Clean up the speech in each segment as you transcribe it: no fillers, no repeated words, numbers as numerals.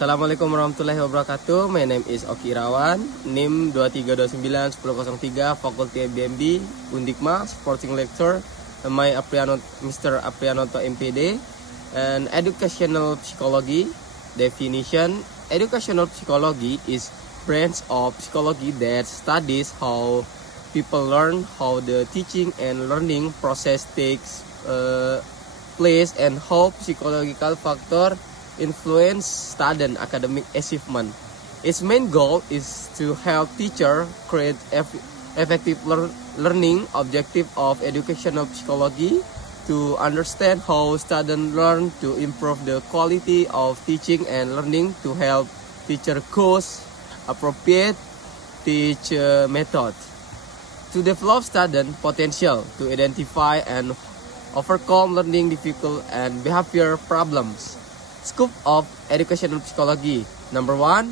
Assalamualaikum warahmatullahi wabarakatuh. My name is Oki Irawan, NIM 23291003, Fakulti BMB, Undikma, Sporting Lecturer. Mr. Aprianoto MPD. And educational psychology definition. Educational psychology is branch of psychology that studies how people learn, how the teaching and learning process takes place, and how psychological factor influence student academic achievement. Its main goal is to help teacher create effective learning objective of educational psychology, to understand how students learn, to improve the quality of teaching and learning, to help teacher coach appropriate teach method, to develop student potential, to identify and overcome learning difficult and behavior problems. Scope of educational psychology. Number 1,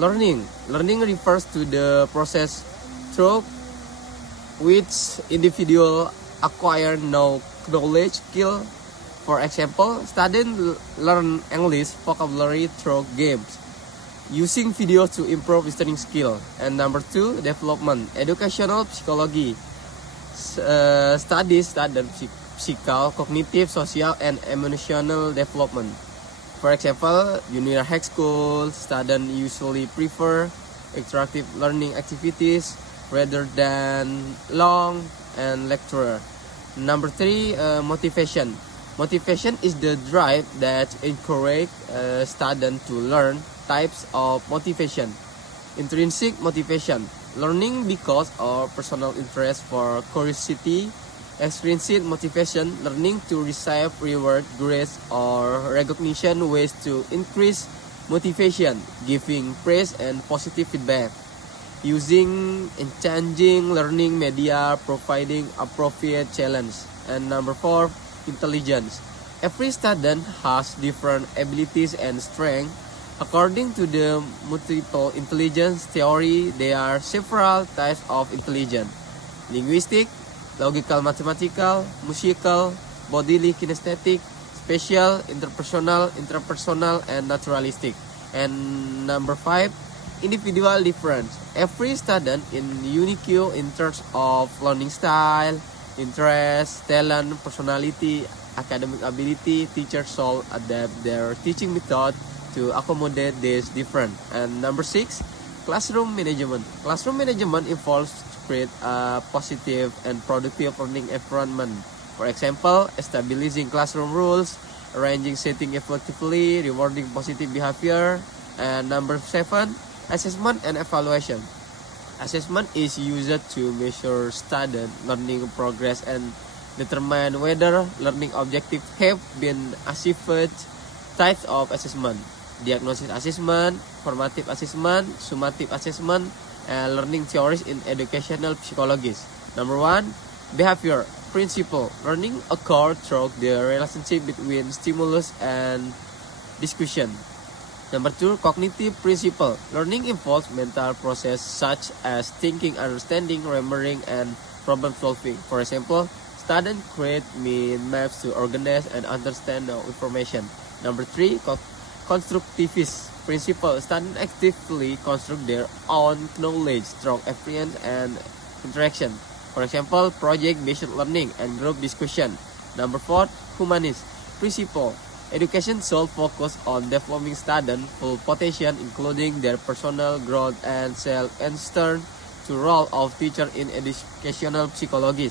learning. Learning refers to the process through which individual acquire knowledge, skill. For example, students learn English vocabulary through games, using videos to improve listening skill. And number 2, development. Educational psychology studies student physical, cognitive, social, and emotional development. For example, junior high school students usually prefer interactive learning activities rather than long and lecture. Number 3, motivation. Motivation is the drive that encourages students to learn. Types of motivation. Intrinsic motivation, learning because of personal interest for curiosity. Extrinsic motivation, learning to receive reward, grace, or recognition, ways to increase motivation, giving praise and positive feedback, using and changing learning media, providing appropriate challenge. And number 4, intelligence. Every student has different abilities and strengths. According to the multiple intelligence theory, there are several types of intelligence: linguistic, logical, mathematical, musical, bodily, kinesthetic, spatial, interpersonal, and naturalistic. And number 5, individual difference. Every student is unique in terms of learning style, interest, talent, personality, academic ability. Teachers should adapt their teaching method to accommodate this difference. And number 6, classroom management. Classroom management involves create a positive and productive learning environment. For example, establishing classroom rules, arranging setting effectively, rewarding positive behavior. And number 7, assessment and evaluation. Assessment is used to measure student learning progress and determine whether learning objectives have been achieved. Types of assessment: diagnosis assessment, formative assessment, summative assessment, and learning theories in educational psychology. Number 1, behavior principle. Learning occurs through the relationship between stimulus and discussion. Number 2, cognitive principle. Learning involves mental process such as thinking, understanding, remembering, and problem solving. For example, students create mind maps to organize and understand the information. Number 3, constructivist principle. Students actively construct their own knowledge through experience and interaction. For example, project-based learning and group discussion. Number 4, humanist principle. Education should focus on developing students' full potential, including their personal growth and self-esteem. To role of teacher in educational psychology.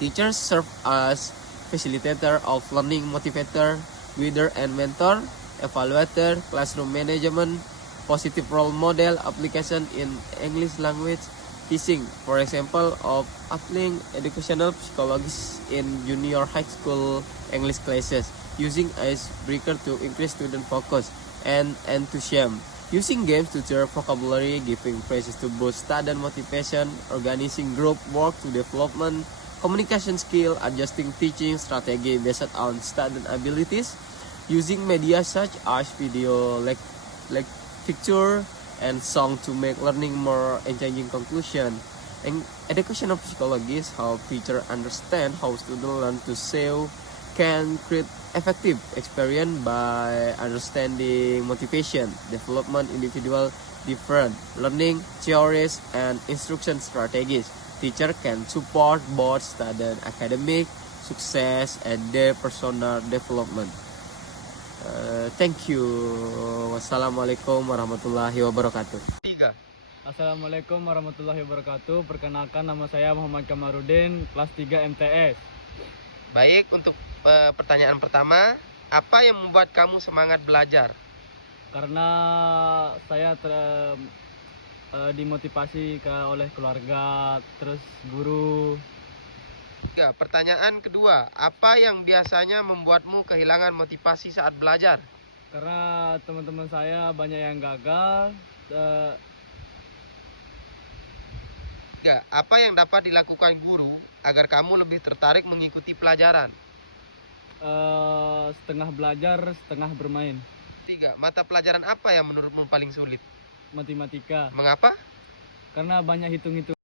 Teachers serve as facilitator of learning, motivator, guider, and mentor, evaluator, classroom management, positive role model, application in English language teaching. For example, of applying educational psychology in junior high school English classes, using icebreaker to increase student focus and enthusiasm, using games to teach vocabulary, giving prizes to boost student motivation, organizing group work to development communication skill, adjusting teaching strategy based on student abilities, using media such as video, picture, and song to make learning more engaging. Conclusion. And educational psychologists help teachers understand how students learn to save, can create effective experience by understanding motivation, development individual different learning theories and instruction strategies. Teacher can support both student academic success and their personal development. Thank you. Wassalamualaikum warahmatullahi wabarakatuh. 3. Assalamualaikum warahmatullahi wabarakatuh. Perkenalkan, nama saya Muhammad Kamarudin, kelas 3 MTS. Baik, untuk pertanyaan pertama, apa yang membuat kamu semangat belajar? Karena saya dimotivasi oleh keluarga, terus guru. 3. Pertanyaan kedua, apa yang biasanya membuatmu kehilangan motivasi saat belajar? Karena teman-teman saya banyak yang gagal. 3. Apa yang dapat dilakukan guru agar kamu lebih tertarik mengikuti pelajaran? Setengah belajar, setengah bermain. 3. Mata pelajaran apa yang menurutmu paling sulit? Matematika. Mengapa? Karena banyak hitung-hitung.